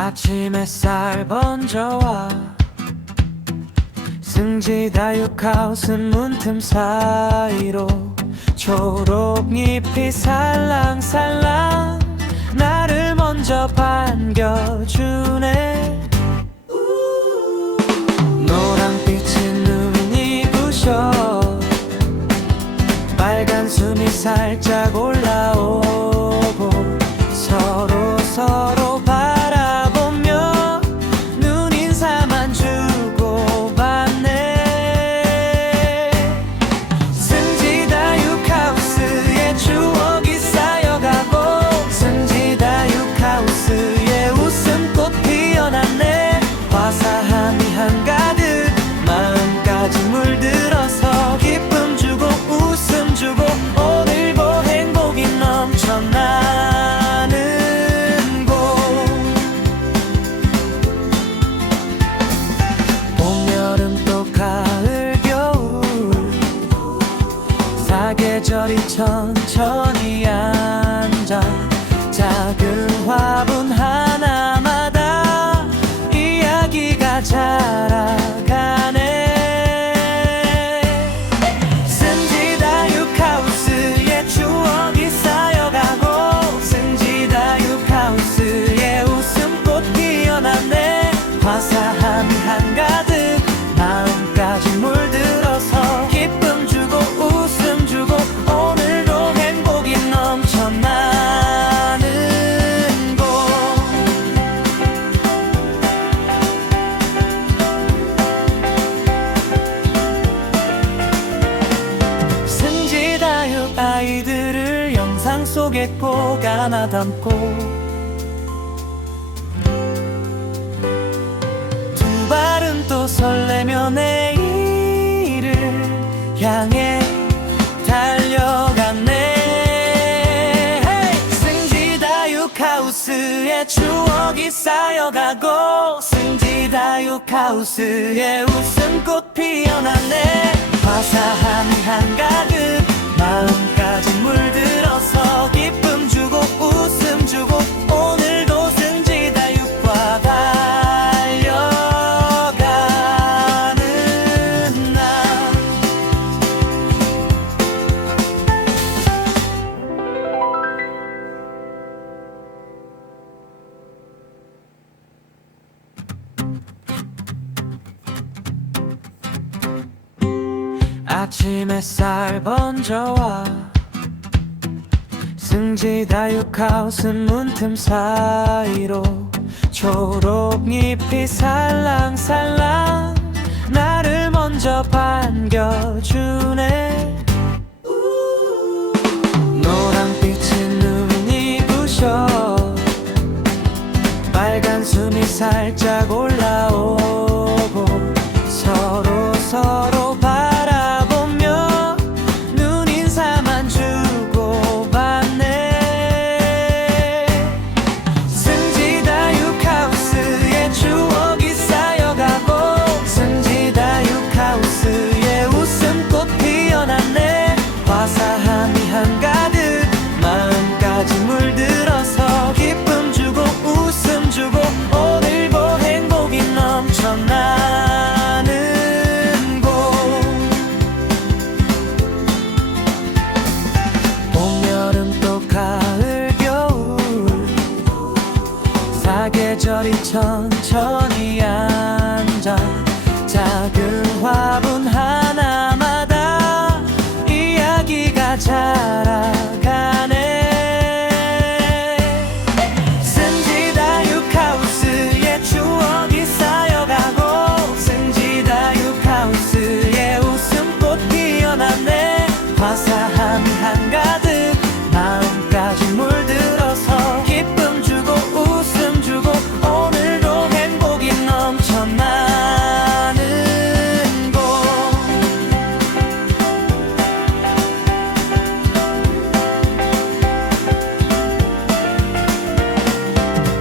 아침 햇살 번져와 승지다육하우스 문틈 사이로 초록잎이 살랑살랑 나를 먼저 반겨주네. 노랑빛이 눈이 부셔 빨간 숨이 살짝 올라오고 서로 바라보며 눈인사만 주고받네. 승지다육하우스의 추억이 쌓여가고 승지다육하우스의 웃음꽃 피어났네. 화사함이 한가득 마음까지 물들어서 기쁨 주고 웃음 주고 오늘도 행복이 넘쳐나는 곳. 봄, 여름 또 가을, 겨울 사계절이 천천히 앉아 작은 화분 하나마다 이야기가 자라가네. 승지다육하우스의 추억이 쌓여가고 승지다육하우스의 웃음꽃 피어났네. 화사함이 한가득 마음까지 물들어서 기쁨 주고 웃음 주고 오늘도 행복이 넘쳐나는 곳. 승지다육 아이들을 영상 속에 꼭 안아 담고 두 발은 또 설레며 내일을 향해 달려갔네. hey! 승지다육하우스의 추억이 쌓여가고 승지다육하우스의 웃음꽃 피어났네. 화사함이 한가득 마음까지 물들어서 기쁨 주고 웃음 주고 오늘도 승지다육과 달려가는 나. 아침 햇살 번져와 승지다육하우스 문틈 사이로 초록잎이 살랑살랑 나를 먼저 반겨주네. 노랑빛이 눈이 부셔 빨간 숨이 살짝 올라오고 서로 바라보며 눈인사만 주고받네. 승지다육하우스의 추억이 쌓여가고 승지다육하우스의 웃음꽃 피어났네. 화사함이 한가득 마음까지 물들어서 기쁨 주고 웃음 주고 오늘도 행복이 넘쳐나는 곳. 봄, 여름 또 가을, 겨울 사계절이 천천히 앉아 작은 화분 하나마다 이야기가 자라가네. 승지다육하우스의 추억이 쌓여가고 승지다육하우스의 웃음꽃 피어났네. 화사함이 한가득 마음까지 물들어서 기쁨 주고 웃음 주고 오늘도 행복이 넘쳐나는 곳.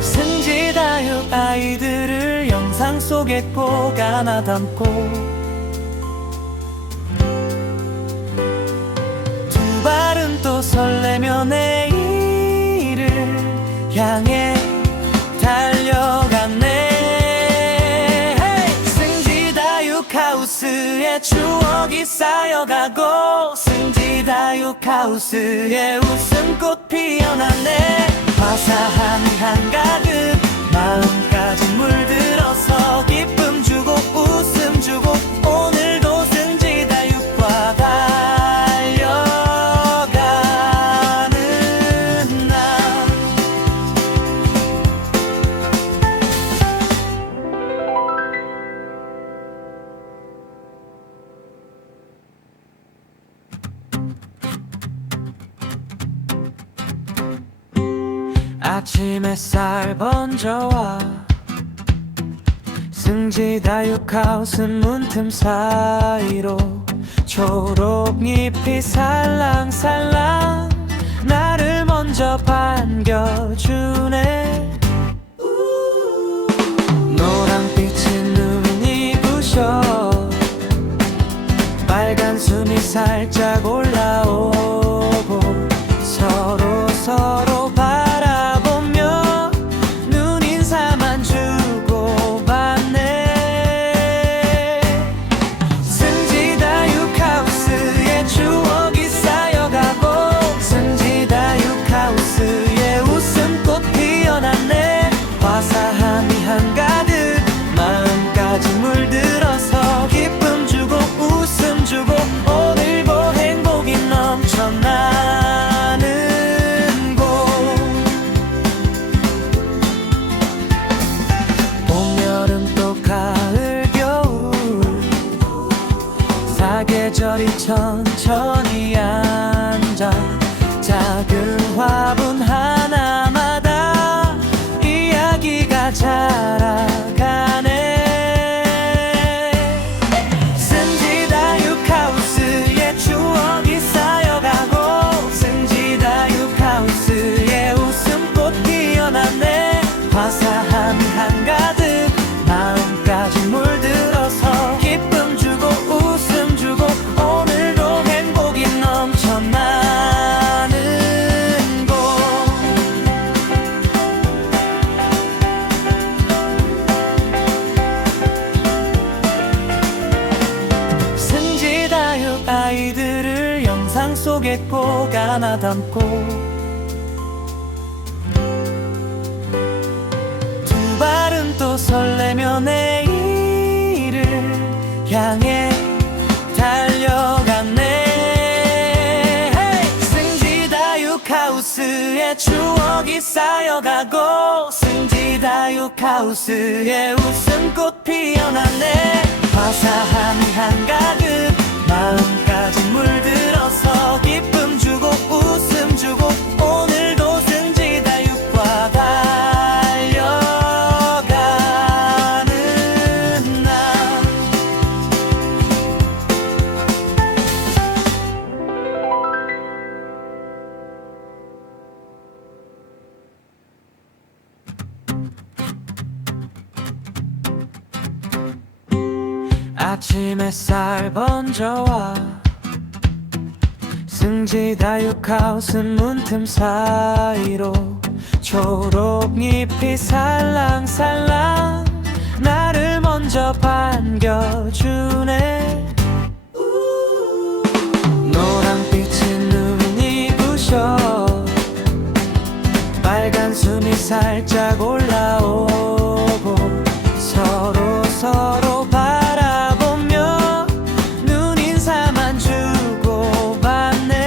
승지다육 아이들을 영상 속에 꼭 안아 담고 두 발은 또 설레며 내일을 향해 달려가 추억이 쌓여가고 승지다육하우스에 웃음꽃 피어났네. 화사함이 한가득 마음까지 물들어서 기쁨 주고 웃음 주고 오늘도 승지다육과 달려가는 날. 아침 햇살 번져와 승지다육하우스 문틈 사이로 초록잎이 살랑살랑 나를 먼저 반겨주네. 노랑빛이 눈이 부셔 빨간 숨이 살짝 올라오고 서로 바라보며 눈인사만 주고받네. 승지다육하우스에 추억이 쌓여가고 승지다육하우스에 웃음꽃 피어났네. 화사함이 한가득 마음까지 물들어서 기쁨 주고 웃음 주고 오늘도 행복이 넘쳐나는 곳. 봄, 여름 또 가을, 겨울 사계절이 천천히 앉아 작은 화분 하나마다 이야기가 자라가네. 승지다육하우스에 추억이 쌓여가고 승지다육하우스에 웃음꽃 피어났네. 화사함이 한가득 마음까지 물들어서 기쁨 주고 웃음 주고 오늘도 행복이 넘쳐나는 곳. 승지다육 아이들을 영상 속에 꼭 안아 담고 두 발은 또 설레며 내일을 향해 달려갔네. hey! 승지다육하우스에 추억이 쌓여가고 승지다육하우스에 웃음꽃 피어났네. 화사함이 한가득 마음까지 물들어서 기쁨 주고 웃음 주고 오늘도 승지다육과 달려가는 날. 아침 햇살 번져와 승지다육하우스 문틈 사이로 초록잎이 살랑살랑 나를 먼저 반겨주네. 노랑빛이 눈이 부셔 빨간 숨이 살짝 올라오고 서로 바라보며 눈인사만 주고받네.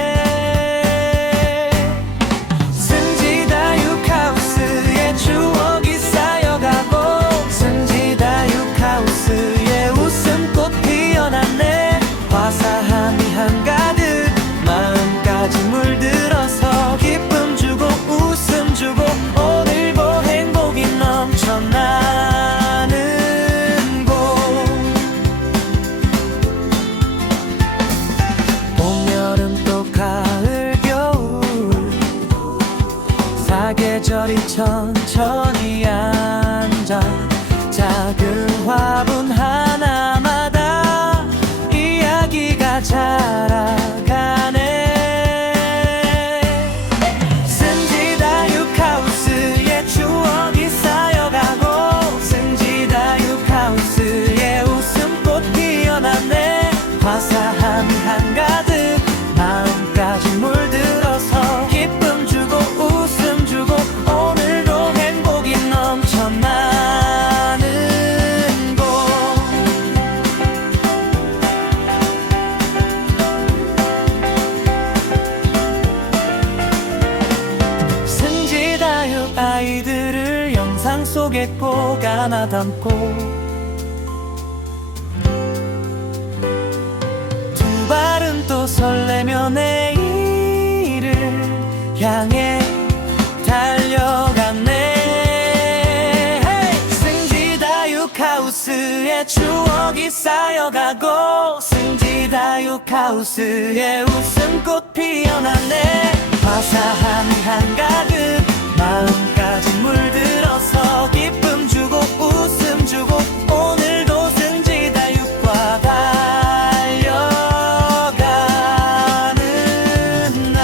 승지다육하우스에 추억이 쌓여가고 승지다육하우스에 웃음꽃 피어났네. 화사함이 한가득 마음까지 물들어서 기쁨 주고 웃음 주고 오늘도 행복이 넘쳐나는 곳. 봄, 여름 또 가을, 겨울 사계절이 천천히 앉아 작은 화분 하나마다 이야기가 자라가네. 승지다육하우스에 추억이 쌓여가고 승지다육하우스에 웃음꽃 피어났네. 화사한 속에 꼭 안아 담고 두 발은 또 설레며 내일을 향해 달려갔네. 승지다육하우스의 추억이 쌓여가고 승지다육하우스의 웃음꽃 피어났네. 화사함이 한가득 마음까지 물들어서 기쁨 주고 웃음 주고 오늘도 승지다육과 달려가는 날.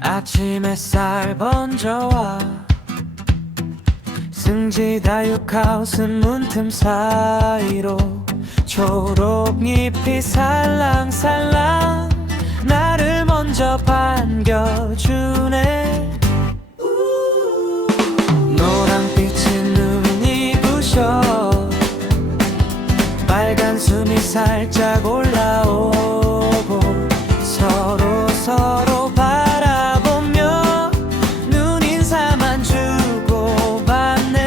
아침 햇살 번져와 승지다육하우스 문틈 사이로 초록잎이 살랑살랑 나를 먼저 반겨주네. 노란빛이 눈이 부셔 빨간 숨이 살짝 올라오고 서로 바라보며 눈인사만 주고받네.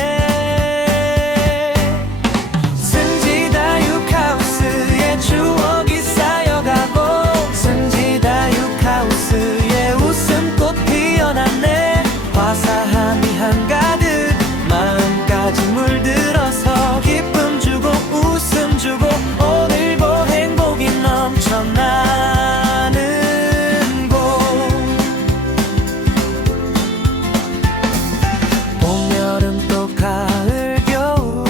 승지다육하우스의 추억이 쌓여가고 승지다육하우스의 웃음꽃 피어났네. 화사함이 한가득 마음까지 물들어서 기쁨 주고 웃음 주고 오늘도 행복이 넘쳐나는 곳. 봄, 여름 또 가을, 겨울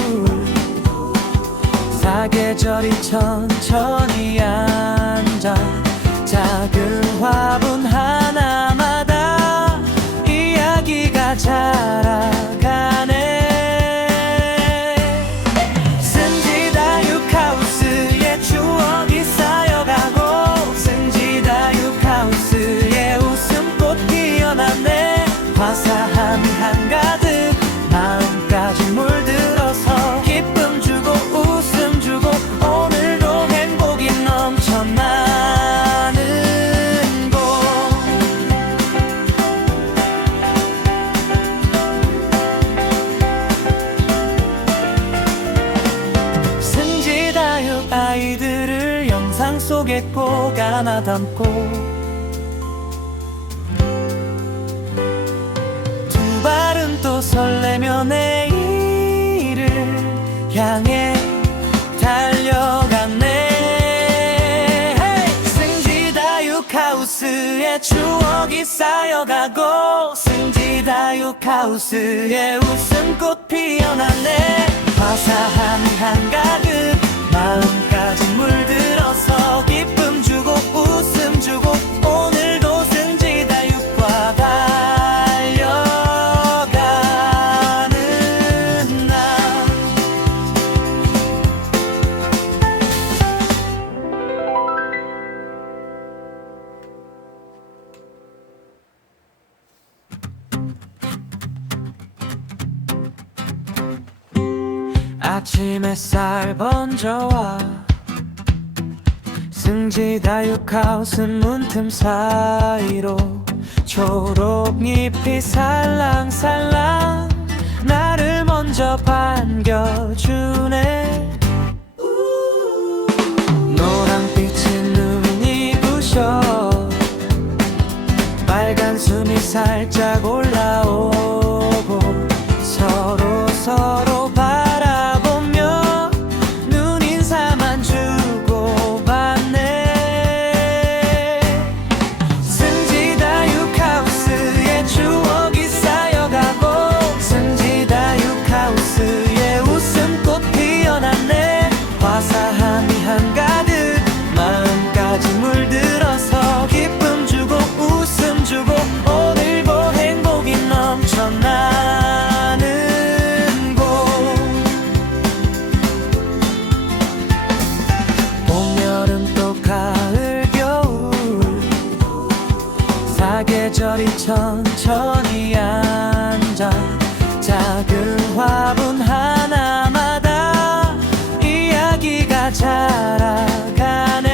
사계절이 천천히 앉아 작은 화분 하나마다 이야기가 자라가네. 승지다육하우스의 추억이 쌓여가고 승지다육하우스의 웃음꽃 피어났네. 화사함이 한가득 마음까지 물들어서 기쁨 주고 웃음 주고 오늘도 행복이 넘쳐나는 곳. 승지다육 아이들을 영상 속에 꼭 안아 담고 두 발은 또 설레며 내일을 향해 달려갔네. 승지다육하우스의 추억이 쌓여가고 승지다육하우스의 웃음꽃 피어났네. 화사함이 한가득 마음까지 물들어서 기쁨 주고 웃음 주고 오늘도 승지다육과 달려가는 날. 아침 햇살 번져와 승지다육하우스 문틈 사이로 초록잎이 살랑살랑 나를 먼저 반겨주네. 노란빛이 눈이 부셔 빨간 숨이 살짝 올라오고 서로 바라보며 눈인사만 주고받네. 승지다육하우스의 추억이 쌓여가고 승지다육하우스의 웃음꽃 피어났네. 화사함이 한가득 마음까지 물들어서 기쁨 주고 웃음 주고 오늘도 행복이 넘쳐나는 곳. 봄, 여름 또 가을, 겨울 사계절이 천천히 앉아 작은 화분 하나마다 이야기가 자라가네.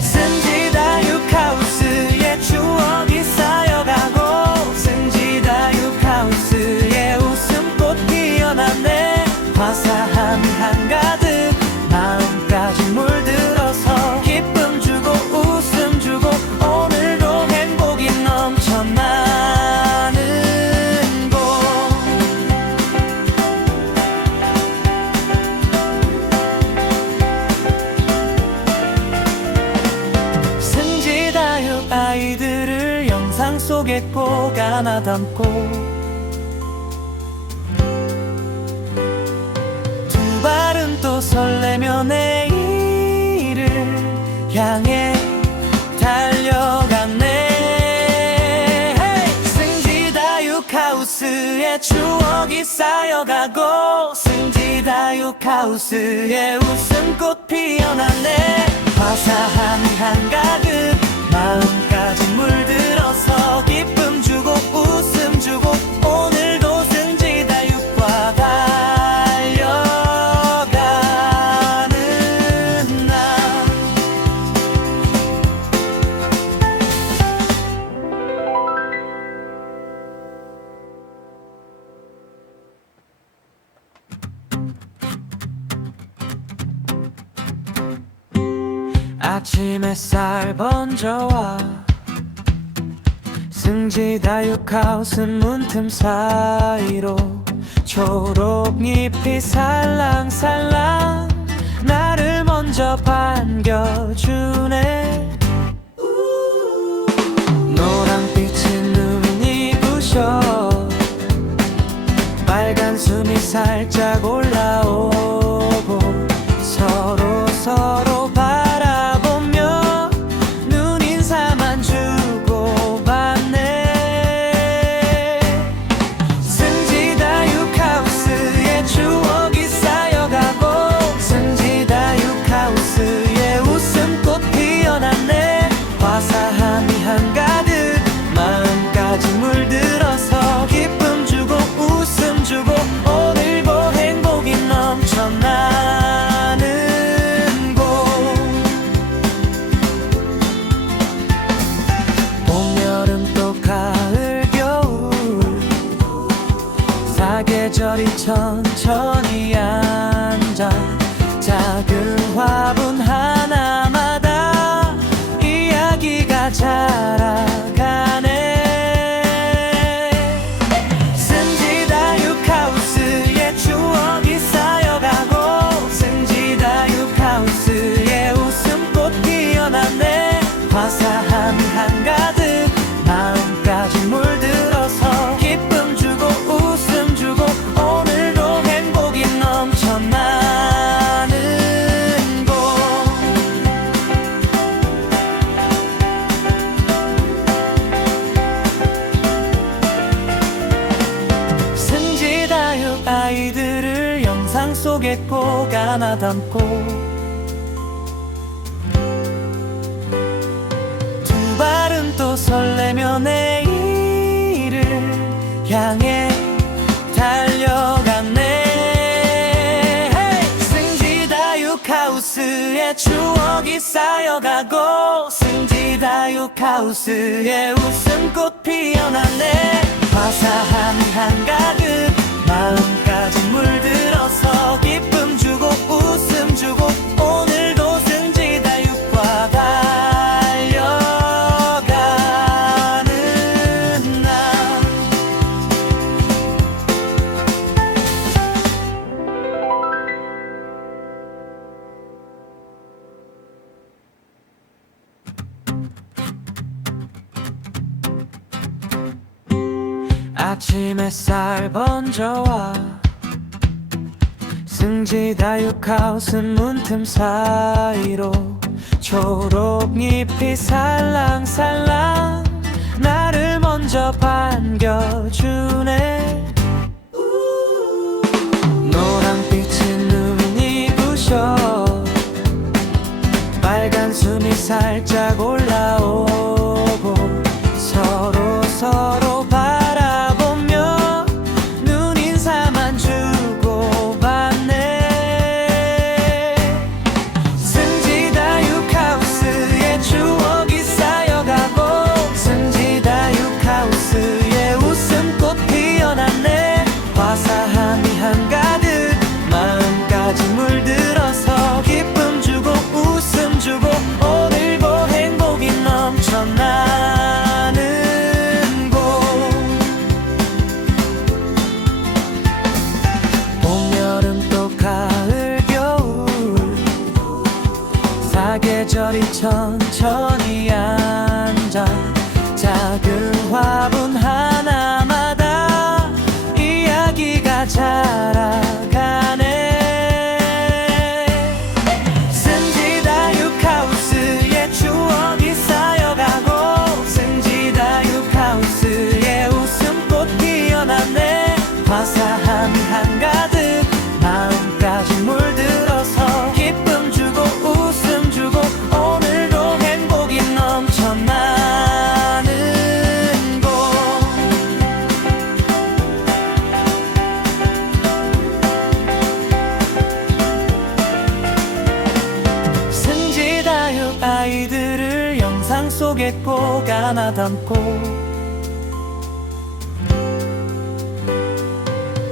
승지다육하우스의 추억이 쌓여가고 승지다육하우스의 웃음꽃 피어났네. 화사함이 한가득 마음까지 물들어서 기쁨 주고 웃음 주고 오늘도 행복이 넘쳐나는 곳. 승지다육 아이들을 영상 속에 꼭 안아 담고 발은 또 설레며 내일을 향해 달려갔네. 승지다육하우스의 추억이 쌓여가고 승지다육하우스의 웃음꽃 피어났네. 화사함이 한가득 마음까지 물들어서 기쁨 주고 웃음 주고 오늘도 승지다육과 아침 햇살 번져와 승지다육하우스 문틈 사이로 초록잎이 살랑살랑 나를 먼저 반겨주네. 노란빛이 눈이 부셔 빨간 숨이 살짝 올라오고 서로 바라보며 눈인사만 주고받네. 승지다육하우스의 추억이 쌓여가고 승지다육하우스의 웃음꽃 피어났네. 화사함이 한가득 마음까지 물들어서 기쁨 주고 웃음 주고 오늘도 행복이 넘쳐나는 곳. 봄, 여름 또 가을, 겨울 사계절이 천천히 앉아 작은 화분 하나마다 이야기가 자라가네. 승지다육하우스의 추억이 쌓여가고 승지다육하우스의 웃음꽃 피어났네. 화사함이 한가득 마음까지 물들어서 기쁨 주고 웃음 주고 오늘도 행복이 넘쳐나는 곳. 승지다육 아이들을 영상 속에 꼭 안아 담고 두 발은 또 설레며 내일을 향해 달려갔네. 승지다육하우스의 추억이 쌓여가고 승지다육하우스의 웃음꽃 피어났네. 화사함이 한가득 마음까지 물들어서 기쁨 주고 웃음 주고 오늘도 승지다육과 달려가는 나. 아침 햇살 번져와 승지다육하우스 문틈 사이로 초록잎이 살랑살랑 나를 먼저 반겨주네. 노란빛이 눈이 부셔 빨간 숨이 살짝 올라오고 서로 바라보며 꼭 안아 담고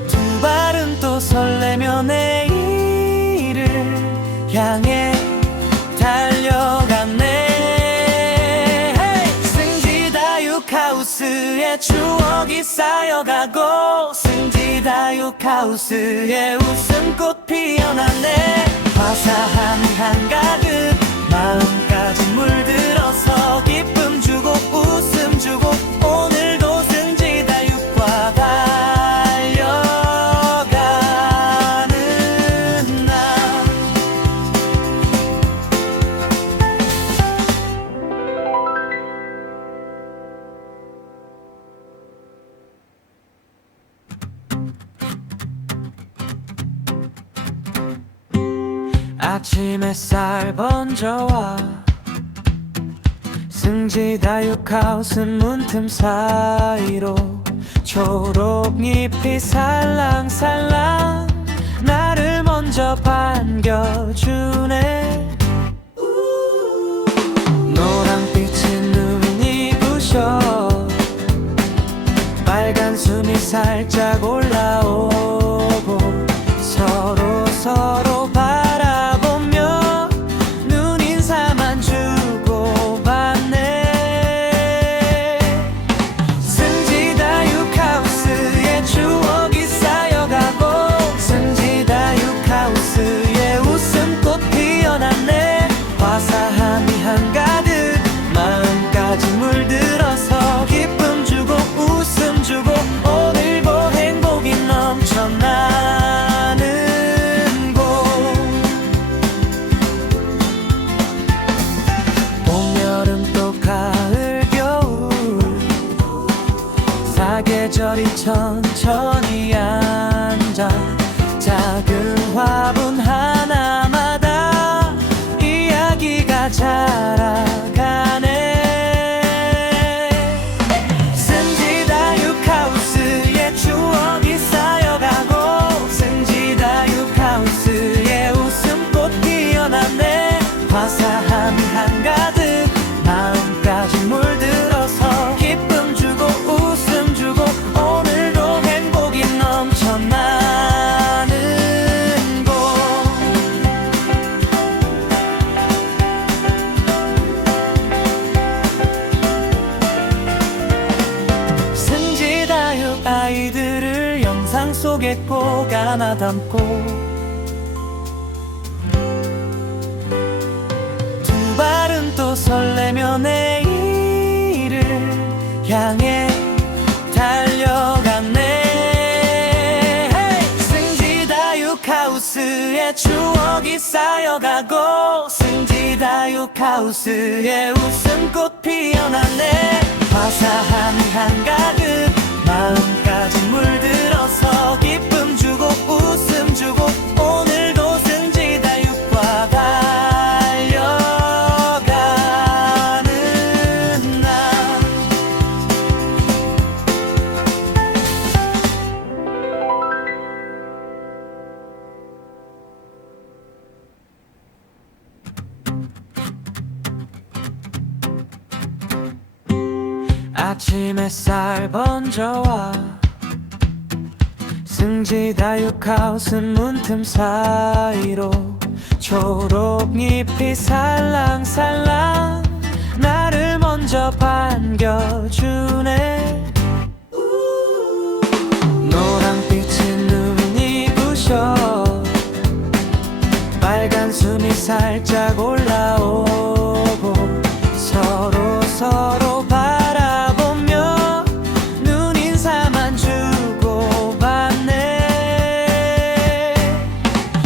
두 발은 또 설레며 내일을 향해 달려갔네. 승지다육하우스의 추억이 쌓여가고 승지다육하우스의 웃음꽃 피어났네. 화사함이 한가득 마음까지 물들어서 기쁨 주고 웃음 주고 오늘도 승지다육과 달려가는 날. 아침 햇살 번져와 승지다육하우스 문틈 사이로 초록잎이 살랑살랑 나를 먼저 반겨주네. 노랑빛이 눈이 부셔 빨간 숨이 살짝 올라오고 서로 바라보며 눈인사만 주고받네. 승지다육하우스의 추억이 쌓여가고 승지다육하우스의 웃음꽃 피어났네. 화사함이 한가득 마음까지 물들어서 기쁨 주고 웃음 주고 오늘도 행복이 넘쳐나는 곳. 봄, 여름 또 가을, 겨울 사계절이 천천히 앉아 작은 화분 하나마다 이야기가 자라가네. 승지다육하우스의 추억이 쌓여가고 승지다육하우스의 웃음꽃 피어났네. 화사함이 한가득 마음까지 물들어서 기쁨 주고 웃음 주고 오늘도 행복이 넘쳐나는 곳. 승지다육 아이들을 영상 속에 꼭 안아 담고 두 발은 또 설레며 내일을 향해 달려갔네. 승지다육하우스의 추억이 쌓여가고 승지다육하우스의 웃음꽃 피어났네. 화사함이 한가득 마음까지 물들어서 기쁨 주고 웃음 주고 오늘도 승지다육과 달려가는 날. 아침 햇살 번져와 승지다육하우스 문틈 사이로 초록잎이 살랑살랑 나를 먼저 반겨주네. 노랑빛이 눈이 부셔 빨간 숨이 살짝 올라오고 서로 바라보며 눈인사만 주고받네.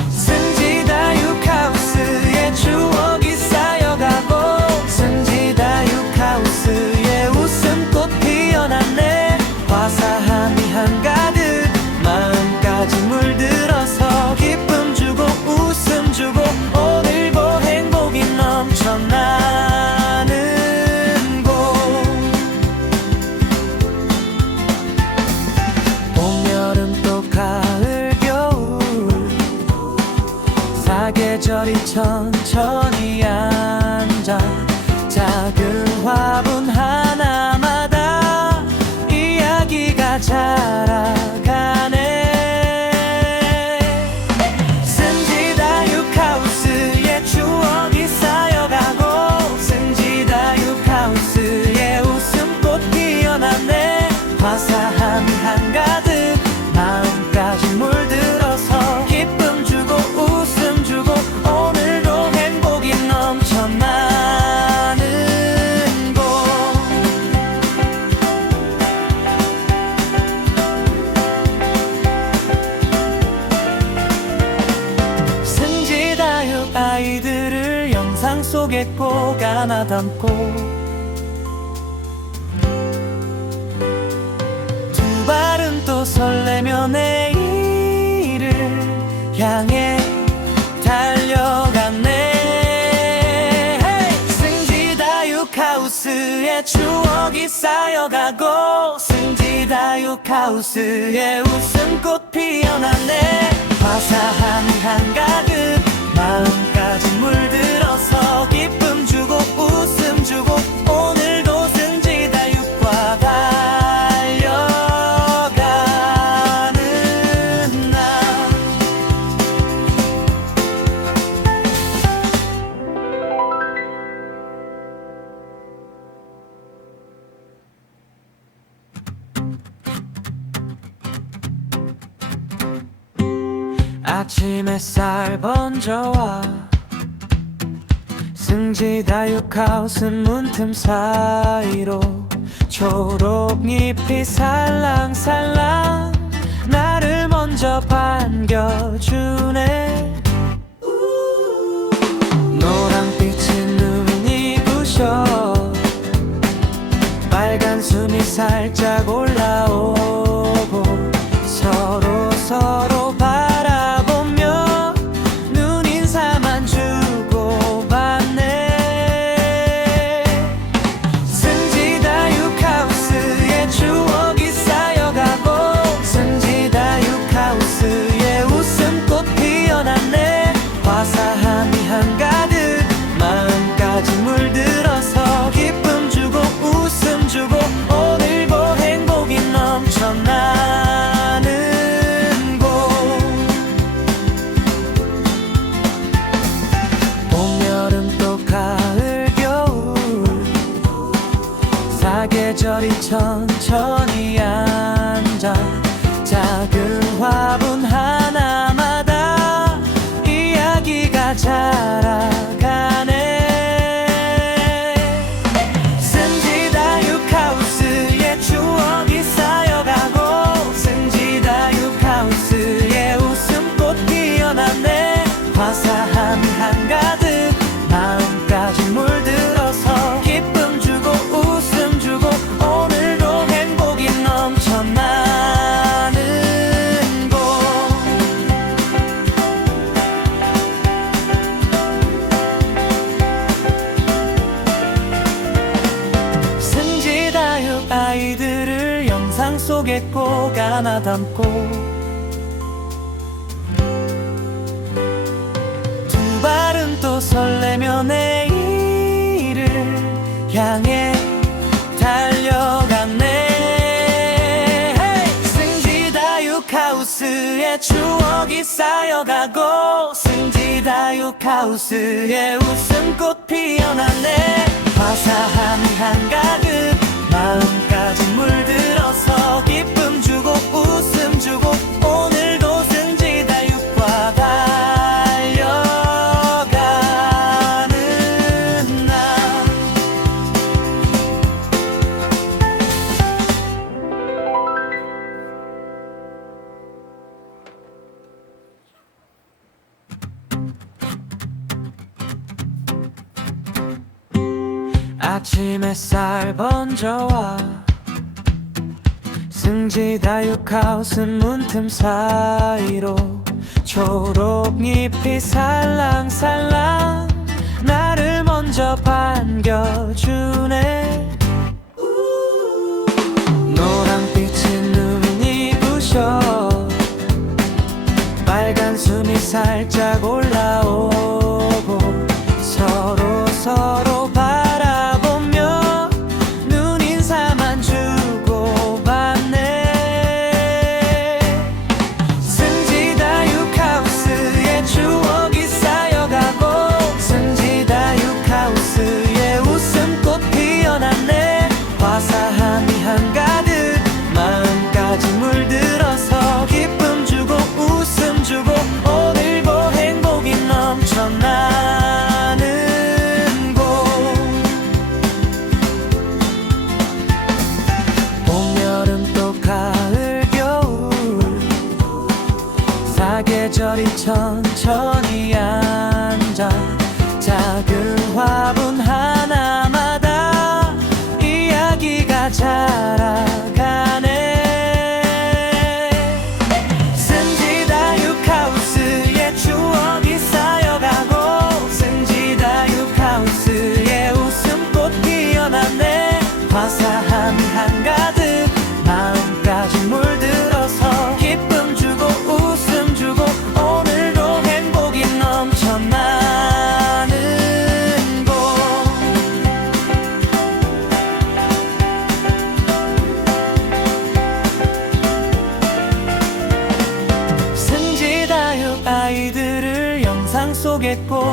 승지다육하우스의 추억이 쌓여가고 승지다육하우스의 웃음꽃 피어났네. 화사함이 한가득 마음까지 물들어서 기쁨 주고 웃음 주고 오늘도 행복이 하나 담고 두 발은 또 설레며 내일을 향해 달려갔네. 승지다육하우스의 추억이 쌓여가고 승지다육하우스의 웃음꽃 피어났네. 화사함이 한가득 마음까지 물들어서 기쁨 주고 웃음 주고 오늘도 승지다육과 달려가는 날. 아침 햇살 번져와 승지다육하우스 문틈 사이로 초록잎이 살랑살랑 나를 먼저 반겨주네. 노랑빛이 눈이 부셔 빨간 숨이 살짝 올라오고 서로 바라보며 눈인사만 주고받네. 승지다육하우스의 추억이 쌓여가고 승지다육하우스의 웃음꽃 피어났네. 화사함이 한가득 마음까지 물들어서 기쁨 주고 웃음 주고 오늘도 행복이 넘쳐나는 곳. 봄, 여름 또 가을, 겨울 사계절이 천천히 앉아 작은 화분 하나마다 이야기가 자라가네. 승지다육하우스의 추억이 쌓여가고 승지다육하우스의 웃음꽃 피어났네. 화사함이 한가득 마음까지 물들어서 기쁨 주고 웃음 주고 오늘도 행복이 넘쳐나는 곳. 승지다육 아이들을 영상 속에 꼭 안아 담고 두 발은 또 설레며 내일을 향해 달려갔네. 승지다육하우스의 추억이 쌓여가고 승지다육하우스의 웃음꽃 피어났네. 화사함이 한가득 마음까지 물들어서 기쁨 주고 웃음 주고 오늘도 승지다육과 달려가는 날. 아침 햇살 번져와 승지다육하우스 문틈 사이로 초록잎이 살랑살랑 나를 먼저 반겨주네. 노랑빛이 눈이 부셔 빨간 숨이 살짝 올라오고 서로 바라보며 눈인사만 주고받네. 승지다육하우스의 추억이 쌓여가고 승지다육하우스의 웃음꽃 피어났네. 화사함이 한가득 마음까지 물들어서 기쁨 주고 웃음 주고 오늘도 행복이 넘쳐나는 곳. 봄, 여름 또 가을, 겨울 사계절이 천천히 앉아 작은 화분 하나 자라가네. 승지다육하우스의 추억이 쌓여가고 승지다육하우스의 웃음꽃 피어났네. 화사함이 한가득 마음까지 물들어서 기쁨 주고 웃음 주고 오늘도 행복이 넘쳐나는 곳. 승지다육 아이들을 영상 속에 꼭